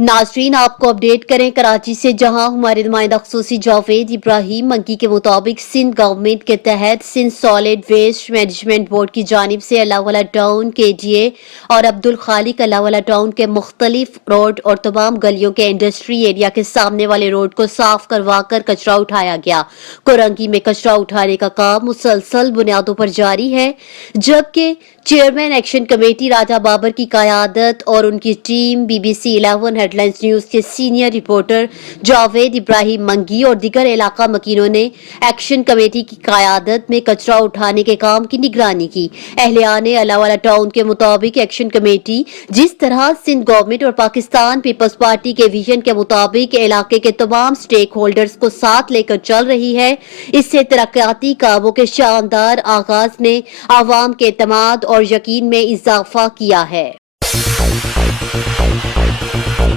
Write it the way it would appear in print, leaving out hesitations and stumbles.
ناظرین آپ کو اپڈیٹ کریں کراچی سے، جہاں ہمارے نمائندہ خصوصی جاوید ابراہیم منکی کے مطابق سندھ گورنمنٹ کے تحت Sindh solid waste management board کی جانب سے اللہ والا ٹاؤن کے ڈی اے اور عبدالخالق اللہ والا ٹاؤن کے مختلف روڈ اور تمام گلیوں کے انڈسٹری ایریا کے سامنے والے روڈ کو صاف کروا کر کچرا اٹھایا گیا۔ کورنگی میں کچرا اٹھانے کا کام مسلسل بنیادوں پر جاری ہے، جبکہ چیئرمین ایکشن کمیٹی راجہ بابر کی قیادت اور ان کی team B B C 11 head lines news کے سینئر رپورٹر جاوید ابراہیم منگی اور دیگر علاقہ مکینوں نے ایکشن کمیٹی کی قیادت میں کچرا اٹھانے کے کام کی نگرانی کی۔ اہلیان اللہ والا ٹاؤن کے مطابق ایکشن کمیٹی جس طرح سندھ گورنمنٹ اور پاکستان پیپلز پارٹی کے ویژن کے مطابق علاقے کے تمام سٹیک ہولڈرز کو ساتھ لے کر چل رہی ہے، اس سے ترقیاتی کاموں کے شاندار آغاز نے عوام کے اعتماد اور یقین میں اضافہ کیا ہے۔